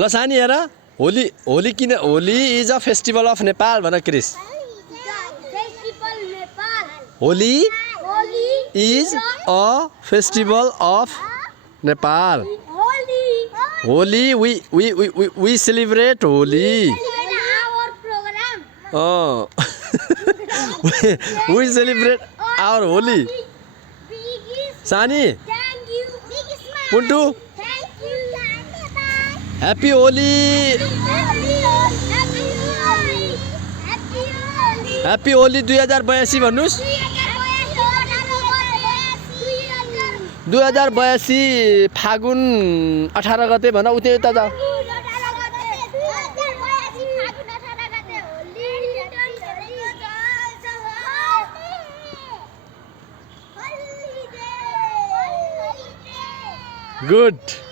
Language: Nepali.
ल सानी हेर होली होली किन Holi is a festival of Nepal भन Chris Holi is a festival of Nepal Holi we celebrate Holi we celebrate our Holi सानी पुन्टु ह्याप्पी होली ह्याप्पी होली 2082 भन्नुस् 2082 फागुन 18 गते भन उतै उता जाऊ गुड